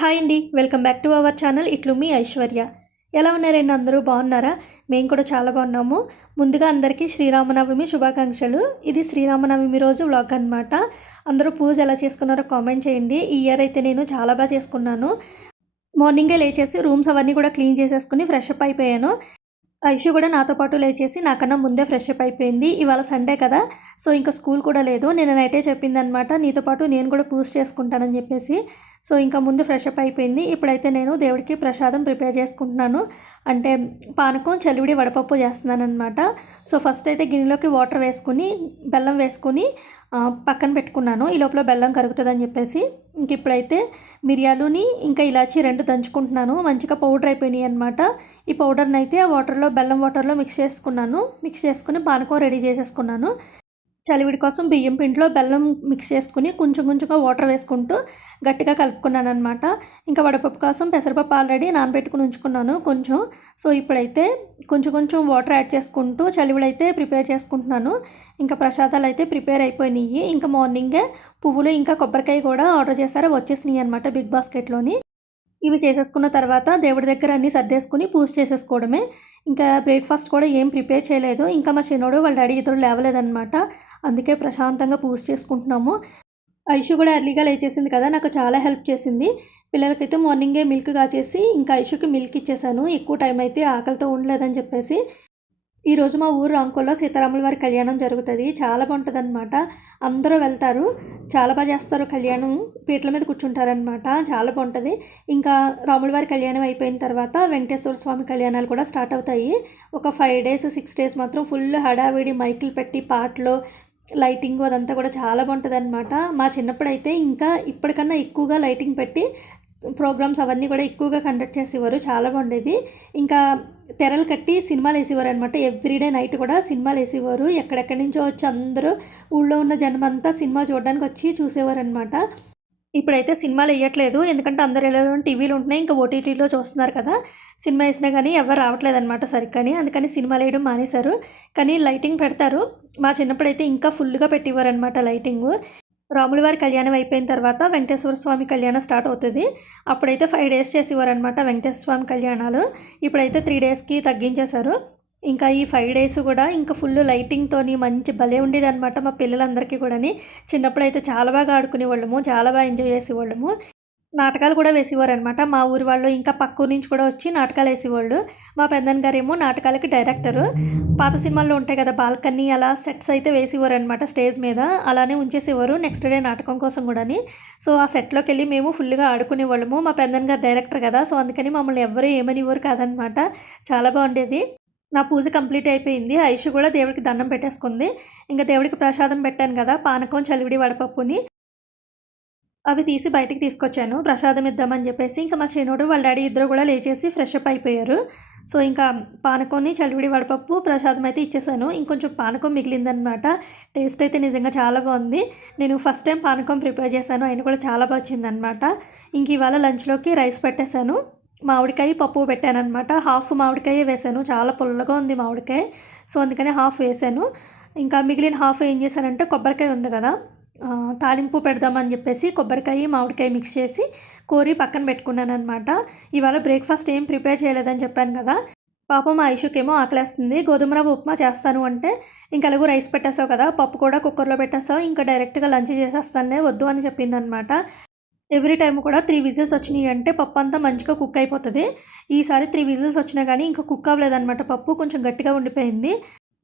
Hi అండి, welcome back to our channel. ఇట్లు మీ ఐశ్వర్య. ఎలా ఉన్నారండి? అందరూ బాగున్నారా? మేము కూడా చాలా బాగున్నాము. ముందుగా అందరికీ శ్రీరామనవమి శుభాకాంక్షలు. ఇది శ్రీరామనవమి రోజు వ్లాగ్ అనమాట. అందరూ పూజ ఎలా చేసుకున్నారో కామెంట్ చేయండి. ఈ ఇయర్ అయితే నేను చాలా బాగా చేసుకున్నాను. మార్నింగే లేచేసి రూమ్స్ అవన్నీ కూడా క్లీన్ చేసేసుకుని ఫ్రెష్ అప్ అయిపోయాను. ఐషు కూడా నాతో పాటు లేచేసి నాకన్నా ముందే ఫ్రెష్ అప్ అయిపోయింది. ఇవాళ సండే కదా, సో ఇంకా స్కూల్ కూడా లేదు. నేను నైటే చెప్పిందనమాట, నీతో పాటు నేను కూడా పూజ చేసుకుంటానని చెప్పేసి. సో ఇంకా ముందు ఫ్రెష్ అప్ అయిపోయింది. ఇప్పుడైతే నేను దేవుడికి ప్రసాదం ప్రిపేర్ చేసుకుంటున్నాను. అంటే పానకం, చలివిడి, వడపప్పు చేస్తున్నాను అనమాట. సో ఫస్ట్ అయితే గిన్నెలోకి వాటర్ వేసుకుని బెల్లం వేసుకుని పక్కన పెట్టుకున్నాను. ఈ లోపల బెల్లం కరుగుతుందని చెప్పేసి. ఇంక ఇప్పుడైతే మిరియాలుని ఇంకా ఇలాచి రెండు దంచుకుంటున్నాను. మంచిగా పౌడర్ అయిపోయినాయి అనమాట. ఈ పౌడర్ని అయితే బెల్లం వాటర్లో మిక్స్ చేసుకుని పానకం రెడీ చేసేసుకున్నాను. చలివిడి కోసం బియ్యం పిండిలో బెల్లం మిక్స్ చేసుకుని కొంచెం కొంచెంగా వాటర్ వేసుకుంటూ గట్టిగా కలుపుకున్నాను అనమాట. ఇంకా వడపప్పు కోసం పెసరపప్పు ఆల్రెడీ నానబెట్టుకుని ఉంచుకున్నాను కొంచెం. సో ఇప్పుడైతే కొంచెం కొంచెం వాటర్ యాడ్ చేసుకుంటూ చలివిడి అయితే ప్రిపేర్ చేసుకుంటున్నాను. ఇంకా ప్రసాదాలు అయితే ప్రిపేర్ అయిపోయినాయి. ఇంకా మార్నింగే పువ్వులు ఇంకా కొబ్బరికాయ కూడా ఆర్డర్ చేశారు, వచ్చేసినాయి అనమాట బిగ్ బాస్కెట్లోని. ఇవి చేసేసుకున్న తర్వాత దేవుడి దగ్గర అన్నీ సర్దేసుకుని పూజ చేసేసుకోవడమే. ఇంకా బ్రేక్ఫాస్ట్ కూడా ఏం ప్రిపేర్ చేయలేదు. ఇంకా మా చిన్నోడు వాళ్ళ డాడీ ఇద్దరు లేవలేదనమాట. అందుకే ప్రశాంతంగా పూజ చేసుకుంటున్నాము. ఐషు కూడా ఎర్లీగా లేచేసింది కదా, నాకు చాలా హెల్ప్ చేసింది. పిల్లలకైతే మార్నింగే మిల్క్ కాచేసి ఇంకా ఐషుకి మిల్క్ ఇచ్చేసాను. ఎక్కువ టైం అయితే ఆకలితో ఉండలేదని చెప్పేసి. ఈరోజు మా ఊరు రాంకోల్లో సీతారాముల వారి కళ్యాణం జరుగుతుంది. చాలా బాగుంటుంది అనమాట. అందరూ వెళ్తారు, చాలా బాగా చేస్తారు కళ్యాణం. పీటల మీద కూర్చుంటారనమాట, చాలా బాగుంటుంది. ఇంకా రాముల వారి కళ్యాణం అయిపోయిన తర్వాత వెంకటేశ్వర స్వామి కళ్యాణాలు కూడా స్టార్ట్ అవుతాయి. ఒక 5 days 6 days మాత్రం ఫుల్ హడావిడి, మైకులు పెట్టి పాటలు, లైటింగ్ అదంతా కూడా చాలా బాగుంటుంది అనమాట. మా చిన్నప్పుడైతే ఇంకా ఇప్పటికన్నా ఎక్కువగా లైటింగ్ పెట్టి ప్రోగ్రామ్స్ అవన్నీ కూడా ఎక్కువగా కండక్ట్ చేసేవారు. చాలా బాగుండేది. ఇంకా తెరలు కట్టి సినిమాలు వేసేవారు అనమాట. ఎవ్రీడే నైట్ కూడా సినిమాలు వేసేవారు. ఎక్కడెక్కడి నుంచో వచ్చి అందరూ ఊళ్ళో ఉన్న జనం అంతా సినిమా చూడడానికి వచ్చి చూసేవారు అనమాట. ఇప్పుడైతే సినిమాలు వేయట్లేదు, ఎందుకంటే అందరు ఎలా టీవీలు ఉంటున్నాయి, ఇంకా ఓటీటీలో చూస్తున్నారు కదా. సినిమా వేసినా కానీ ఎవరు రావట్లేదు అనమాట సరిగ్గాని. అందుకని సినిమాలు వేయడం మానేశారు. కానీ లైటింగ్ పెడతారు. మా చిన్నప్పుడైతే ఇంకా ఫుల్గా పెట్టేవారు అనమాట లైటింగు. రాములవారి కళ్యాణం అయిపోయిన తర్వాత వెంకటేశ్వర స్వామి కళ్యాణం స్టార్ట్ అవుతుంది. అప్పుడైతే 5 days చేసేవారు అనమాట వెంకటేశ్వర స్వామి కళ్యాణాలు. ఇప్పుడైతే 3 daysకి తగ్గించేశారు. ఇంకా ఈ 5 days కూడా ఇంకా ఫుల్ లైటింగ్తోని మంచి భలే ఉండేది అనమాట మా పిల్లలందరికీ కూడాని. చిన్నప్పుడైతే చాలా బాగా ఆడుకునేవాళ్ళము, చాలా బాగా ఎంజాయ్ చేసేవాళ్ళము. నాటకాలు కూడా వేసేవారు అనమాట మా ఊరి వాళ్ళు. ఇంకా పక్క ఊరి నుంచి కూడా వచ్చి నాటకాలు వేసేవాళ్ళు. మా పెద్దన్న గారేమో నాటకాలకి డైరెక్టరు. పాత సినిమాల్లో ఉంటాయి కదా బాల్కనీ, అలా సెట్స్ అయితే వేసేవారు అనమాట స్టేజ్ మీద. అలానే ఉంచేసేవారు నెక్స్ట్ డే నాటకం కోసం కూడాని. సో ఆ సెట్లోకి వెళ్ళి మేము ఫుల్గా ఆడుకునేవాళ్ళము. మా పెద్దన్న గారు డైరెక్టర్ కదా, సో అందుకని మమ్మల్ని ఎవరు ఏమనివ్వరు కాదనమాట. చాలా బాగుండేది. నా పూజ కంప్లీట్ అయిపోయింది. ఐషు కూడా దేవుడికి దండం పెట్టేసుకుంది. ఇంకా దేవుడికి ప్రసాదం పెట్టాను కదా, పానకం, చలివిడి, వడపప్పుని అవి తీసి బయటికి తీసుకొచ్చాను ప్రసాదం ఇద్దామని చెప్పేసి. ఇంకా మా చిన్నోడు వాళ్ళ డాడీ ఇద్దరు కూడా లేచేసి ఫ్రెష్ అప్ అయిపోయారు. సో ఇంకా పానకంని, చలివిడి, వడపప్పు ప్రసాదం అయితే ఇచ్చేసాను. ఇంకొంచెం పానకం మిగిలిందనమాట. టేస్ట్ అయితే నిజంగా చాలా బాగుంది. నేను ఫస్ట్ టైం పానకం ప్రిపేర్ చేశాను, ఆయన కూడా చాలా బాగా వచ్చిందనమాట. ఇంక ఇవాళ లంచ్లోకి రైస్ పెట్టేశాను. మామిడికాయ పప్పు పెట్టానమాట. హాఫ్ మామిడికాయ వేసాను, చాలా పుల్లగా ఉంది మామిడికాయ. సో అందుకని హాఫ్ వేసాను. ఇంకా మిగిలిన హాఫ్ ఏం చేశానంటే కొబ్బరికాయ ఉంది కదా, తాలింపు పెడదామని చెప్పేసి కొబ్బరికాయ, మామిడికాయ మిక్స్ చేసి కోరి పక్కన పెట్టుకున్నాను అనమాట. ఇవాళ బ్రేక్ఫాస్ట్ ఏం ప్రిపేర్ చేయలేదని చెప్పాను కదా. పాపం మా ఐషుకేమో ఆకలేస్తుంది. గోధుమ రవ్వ ఉప్మా చేస్తాను అంటే, ఇంకా అలాగూ రైస్ పెట్టేసావు కదా, పప్పు కూడా కుక్కర్లో పెట్టేసావు, ఇంకా డైరెక్ట్గా లంచ్ చేసేస్తానే వద్దు అని చెప్పిందనమాట. ఎవ్రీ టైం కూడా 3 విజిల్స్ వచ్చినాయి అంటే పప్పు అంతా మంచిగా కుక్ అయిపోతుంది. ఈసారి 3 విజిల్స్ వచ్చినా కానీ ఇంకా కుక్ అవ్వలేదన్నమాట. పప్పు కొంచెం గట్టిగా ఉండిపోయింది.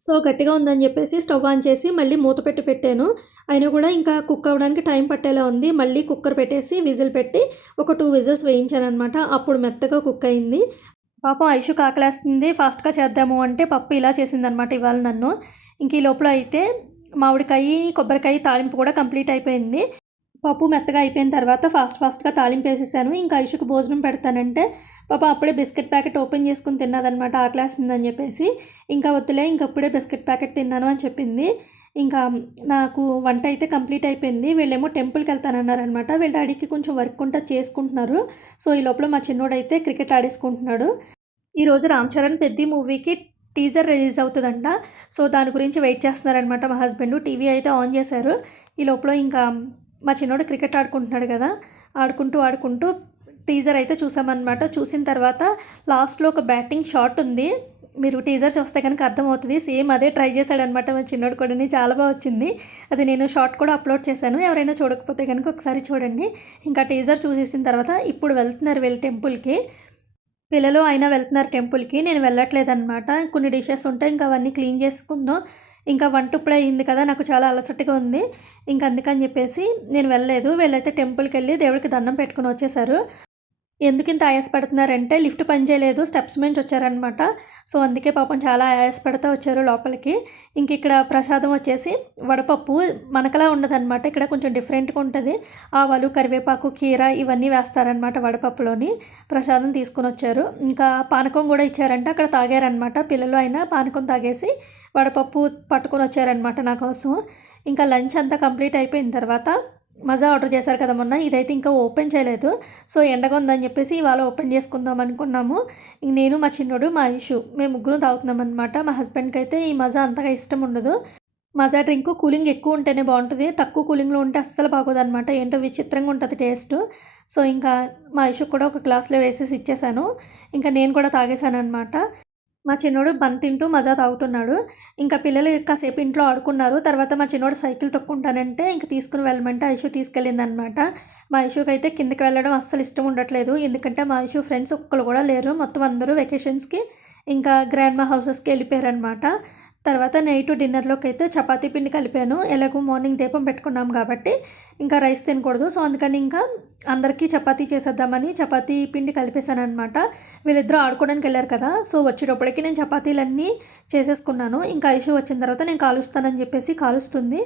సో గట్టిగా ఉందని చెప్పేసి స్టవ్ ఆన్ చేసి మళ్ళీ మూత పెట్టి పెట్టాను. అయినా కూడా ఇంకా కుక్ అవ్వడానికి టైం పట్టేలా ఉంది. మళ్ళీ కుక్కర్ పెట్టేసి విజిల్ పెట్టి ఒక 2 విజిల్స్ వేయించాను అనమాట. అప్పుడు మెత్తగా కుక్ అయింది. పాపం ఐషు కాకలేస్తుంది, ఫాస్ట్గా చేద్దాము అంటే పప్పు ఇలా చేసిందనమాట ఇవాళ నన్ను. ఇంక ఈ లోపల అయితే మామిడికాయ, కొబ్బరికాయ తాలింపు కూడా కంప్లీట్ అయిపోయింది. పప్పు మెత్తగా అయిపోయిన తర్వాత ఫాస్ట్గా తాలింపు వేసేసాను. ఇంకా ఐషుకు భోజనం పెడతానంటే పాప అప్పుడే బిస్కెట్ ప్యాకెట్ ఓపెన్ చేసుకుని తిన్నదనమాట, ఆకలేస్తుందని చెప్పేసి. ఇంకా వద్దులే, ఇంకప్పుడే బిస్కెట్ ప్యాకెట్ తిన్నాను అని చెప్పింది. ఇంకా నాకు వంట అయితే కంప్లీట్ అయిపోయింది. వీళ్ళేమో టెంపుల్కి వెళ్తానన్నారనమాట. వీళ్ళ డాడీకి కొంచెం వర్క్ ఉంటే చేసుకుంటున్నారు. సో ఈ లోపల మా చిన్నోడైతే క్రికెట్ ఆడేసుకుంటున్నాడు. ఈరోజు రామ్ చరణ్ పెద్ద మూవీకి టీజర్ రిలీజ్ అవుతుందంట. సో దాని గురించి వెయిట్ చేస్తున్నారనమాట మా హస్బెండ్. టీవీ అయితే ఆన్ చేశారు. ఈ లోపల ఇంకా మా చిన్నోడు క్రికెట్ ఆడుకుంటున్నాడు కదా, ఆడుకుంటూ టీజర్ అయితే చూసామన్నమాట. చూసిన తర్వాత లాస్ట్లో ఒక బ్యాటింగ్ షాట్ ఉంది. మీరు టీజర్ చూస్తే కనుక అర్థమవుతుంది. సేమ్ అదే ట్రై చేశాడనమాట మా చిన్నోడు కూడా. చాలా బాగా వచ్చింది. అది నేను షార్ట్ కూడా అప్లోడ్ చేశాను. ఎవరైనా చూడకపోతే కనుక ఒకసారి చూడండి. ఇంకా టీజర్ చూసేసిన తర్వాత ఇప్పుడు వెళ్తున్నారు వీళ్ళు టెంపుల్కి. పిల్లలు అయినా వెళ్తున్నారు టెంపుల్కి. నేను వెళ్ళట్లేదన్నమాట. కొన్ని డిషెస్ ఉంటాయి, ఇంకా అవన్నీ క్లీన్ చేసుకుందాం. ఇంకా వంట ఇప్పుడే అయింది కదా, నాకు చాలా అలసటగా ఉంది. ఇంకా అందుకని చెప్పేసి నేను వెళ్ళలేదు. వీళ్ళైతే టెంపుల్కి వెళ్ళి దేవుడికి దండం పెట్టుకుని వచ్చేసారు. ఎందుకు ఇంత ఆయాసపడుతున్నారంటే లిఫ్ట్ పనిచేయలేదు, స్టెప్స్ నుంచి వచ్చారనమాట. సో అందుకే పాపం చాలా ఆయాసపడుతూ వచ్చారు లోపలికి. ఇంక ఇక్కడ ప్రసాదం వచ్చేసి వడపప్పు మనకలా ఉండదన్నమాట. ఇక్కడ కొంచెం డిఫరెంట్గా ఉంటుంది. ఆవాలు, కరివేపాకు, కీర ఇవన్నీ వేస్తారనమాట వడపప్పులోని. ప్రసాదం తీసుకుని వచ్చారు. ఇంకా పానకం కూడా ఇచ్చారంట. అక్కడ తాగారనమాట. పిల్లలు అయినా పానకం తాగేసి వడపప్పు పట్టుకొని వచ్చారనమాట నా కోసం. ఇంకా లంచ్ అంతా కంప్లీట్ అయిపోయిన తర్వాత మజా ఆర్డర్ చేశారు కదా మొన్న, ఇదైతే ఇంకా ఓపెన్ చేయలేదు. సో ఎండగా ఉందని చెప్పేసి ఇవాళ ఓపెన్ చేసుకుందాం అనుకున్నాము. నేను, మా చిన్నోడు, మా ఐషు మేము ముగ్గురు తాగుతున్నాం అనమాట. మా హస్బెండ్కి అయితే ఈ మజా అంతగా ఇష్టం ఉండదు. మజా డ్రింక్ కూలింగ్ ఎక్కువ ఉంటేనే బాగుంటుంది, తక్కువ కూలింగ్లో ఉంటే అస్సలు బాగోదన్నమాట. ఏంటో విచిత్రంగా ఉంటుంది టేస్ట్. సో ఇంకా మా ఐషుకు కూడా ఒక గ్లాస్లో వేసేసి ఇచ్చేసాను. ఇంకా నేను కూడా తాగేశాను అనమాట. మా చిన్నోడు బన్ తింటూ మజా తాగుతున్నాడు. ఇంకా పిల్లలు కాసేపు ఇంట్లో ఆడుకున్నారు. తర్వాత మా చిన్నోడు సైకిల్ తొక్కుంటానంటే ఇంక తీసుకుని వెళ్ళమంటే ఐషు తీసుకెళ్ళిందనమాట. మా ఐషుకి అయితే కిందకి వెళ్ళడం అస్సలు ఇష్టం ఉండట్లేదు. ఎందుకంటే మా ఐషు ఫ్రెండ్స్ ఒక్కరు కూడా లేరు. మొత్తం అందరూ వెకేషన్స్కి ఇంకా గ్రాండ్ మా హౌసెస్కి వెళ్ళిపోయారనమాట. తర్వాత నైట్ డిన్నర్లోకి అయితే చపాతీ పిండి కలిపాను. ఎలాగో మార్నింగ్ దీపం పెట్టుకున్నాం కాబట్టి ఇంకా రైస్ తినకూడదు. సో అందుకని ఇంకా అందరికీ చపాతీ చేసేద్దామని చపాతీ పిండి కలిపేశాను అనమాట. వీళ్ళిద్దరూ ఆడుకోవడానికి వెళ్ళారు కదా, సో వచ్చేటప్పటికి నేను చపాతీలన్నీ చేసేసుకున్నాను. ఇంకా ఐషు వచ్చిన తర్వాత నేను కాలుస్తానని చెప్పేసి కాలుస్తుంది.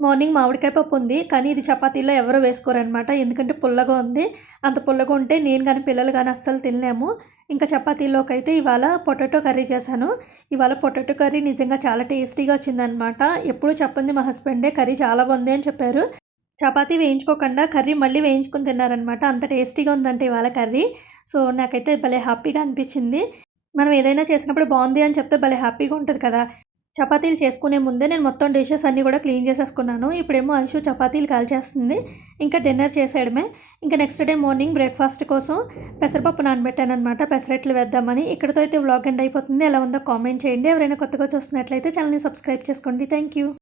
మార్నింగ్ మామిడికాయ పప్పు ఉంది, కానీ ఇది చపాతీలో ఎవరో వేసుకోరనమాట. ఎందుకంటే పుల్లగా ఉంది. అంత పుల్లగా ఉంటే నేను కానీ పిల్లలు కానీ అస్సలు తినలేము. ఇంకా చపాతీలోకి అయితే ఇవాళ పొటాటో కర్రీ చేశాను. ఇవాళ పొటాటో కర్రీ నిజంగా చాలా టేస్టీగా వచ్చిందనమాట. ఎప్పుడు చెప్పింది మా హస్బెండే, కర్రీ చాలా బాగుంది అని చెప్పారు. చపాతీ వేయించుకోకుండా కర్రీ మళ్ళీ వేయించుకుని తిన్నారనమాట. అంత టేస్టీగా ఉందంటే ఇవాళ కర్రీ. సో నాకైతే భలే హ్యాపీగా అనిపించింది. మనం ఏదైనా చేసినప్పుడు బాగుంది అని చెప్తే భలే హ్యాపీగా ఉంటుంది కదా. చపాతీలు చేసుకునే ముందే నేను మొత్తం డిషెస్ అన్నీ కూడా క్లీన్ చేసేసుకున్నాను. ఇప్పుడేమో ఐషు చపాతీలు కాల్చేస్తుంది. ఇంకా డిన్నర్ చేసేయడమే. ఇంకా నెక్స్ట్ డే మార్నింగ్ బ్రేక్ఫాస్ట్ కోసం పెసరపప్పు నానబెట్టాను అనమాట. పెసరట్లు వేద్దామని. ఇక్కడితో అయితే వ్లాగ్ ఎండ్ అయిపోతుంది. ఎలా ఉందో కామెంట్ చేయండి. ఎవరైనా కొత్తగా చూస్తున్నట్లయితే ఛానల్ని సబ్స్క్రైబ్ చేసుకోండి. Thank you.